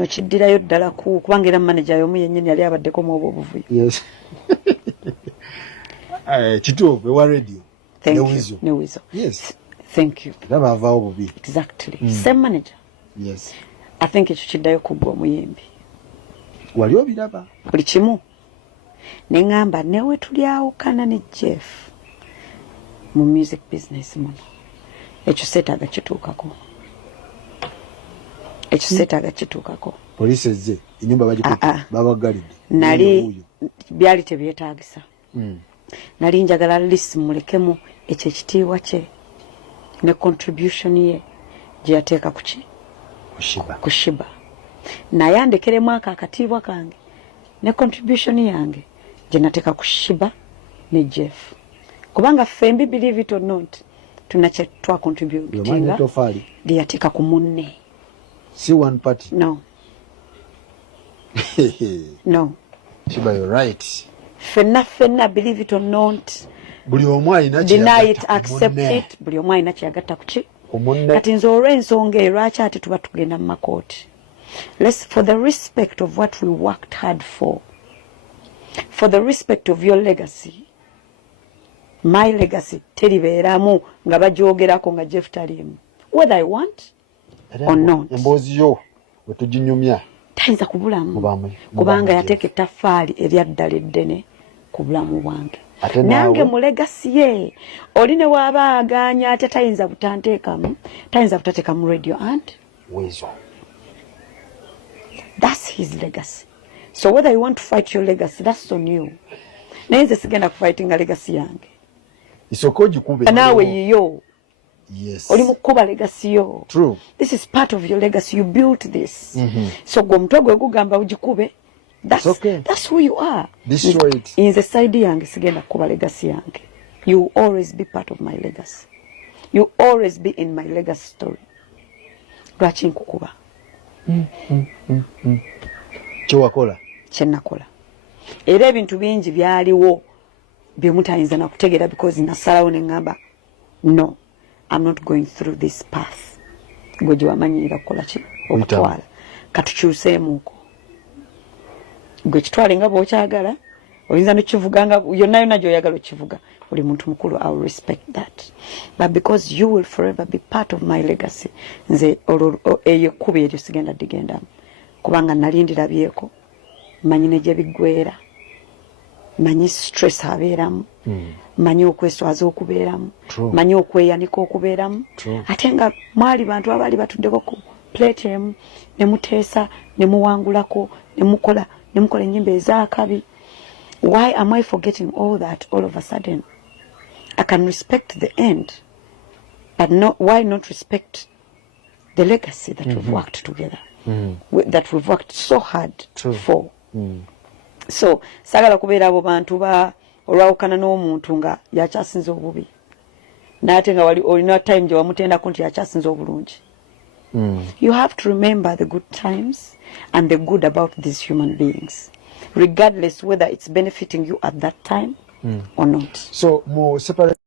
Okiddirayo ddala kubanga era manager y'omu yennyini yali abaddeko mu obuvuyo. Yes. Kituufu ewa radio. Thank you. Ne Weasel. Yes. Thank you. Laba avaawo bubi. Exactly. Same manager. Yes. I think ekyo kiddayo kuggwa omuyimbi. Wali obiraba? Buli kimu. Ne ngamba newe tulyawukana ne Jeff mu music business muno. Ekyo seetaaga kituukako. Ekyo seetaaga kituukako. Poliisi ezze ennyumba babagalidde. Nali byali tebyetaagisa. Nali njagala list mulekemu ekyo ekitiibwa kye ne contribution ye gye yateeka ku ki? Kushiba. Naye andekeremu akatiibwa kange ne contribution yange gye nateeka ku Shiba ne Jeff. Kubanga fembi believe it or not tunakye twa contributinga lye yateeka ku munne. See one party. No. No. Shiba, you're right. Fenna, believe it or not. Buli omu alina deny it, accept it. Buli omu alina kyagatta ku ki? Kati nze olw'ensonga eyo lwaki ate tuba tugenda mu makooti. For the respect of what we worked hard for the respect of your legacy, my legacy, teribeeramu nga bajoogerako nga Jeff taliimu. Whether I want or not. Emboozi yo wetuginyumya tayinza kubulamu kubanga yateeka ettaffaali eryaddala eddene ku bulamu bwange. Nange mu legacy ye oli ne waaba aganya ate tayinza butateekamu radio and Weasel. That's his legacy. So whether you want to fight your legacy, that's on you. Naye nze sigenda kufightinga legacy yange. Isoko gikube. Naawe yiyo. Yes. Oli mukuba legacy yo. True. This is part of your legacy. You built this. So gwe omutwe gwe gugamba ugikube. That's who you are. Destroy it. In the side yange sigenda kuba legacy yange. You will always be part of my legacy. You will always be in my legacy story. Lwaki nkukuba. Kyewakola. Kyenakola. Era ebintu bingi byaliwo bye mutayinza na kutegeera because nasalawo ne ngamba no, I'm not going through this path. Gwe gye wamanyirira kukola ki? Okutwala. Katukyuseemuuko. Gwe kitwale nga bw'okyagala oyinza n'okivuga nga yonna gy'oyagala okivuga. Oli muntu mukulu, I will respect that. But because you will forever be part of my legacy, nze eyo ekkubo eryo sigenda digendamu. Kubanga nali ndirabyeko, manyi ne gye biggweera, manyi stress abeeramu, manyi okweswaza okubeeramu, manyi okweyanika okubeeramu. Ate nga mwali bantu abaali batuddeko ku plate emu ne muteesa ne muwangulako ne mukola ennyimba ez'akabi. Why am I forgetting all that all of a sudden? I can respect the end, but why not respect the legacy that we've worked together, that we've worked so hard for? So, sagala kubeera abo bantu olwawukana n'omuntu nga yakyasinza obubi. N'ate nga olina time gye wamutendako nti yakyasinza obulungi. You have to remember the good times and the good about these human beings, regardless whether it's benefiting you at that time or not. So, more separate.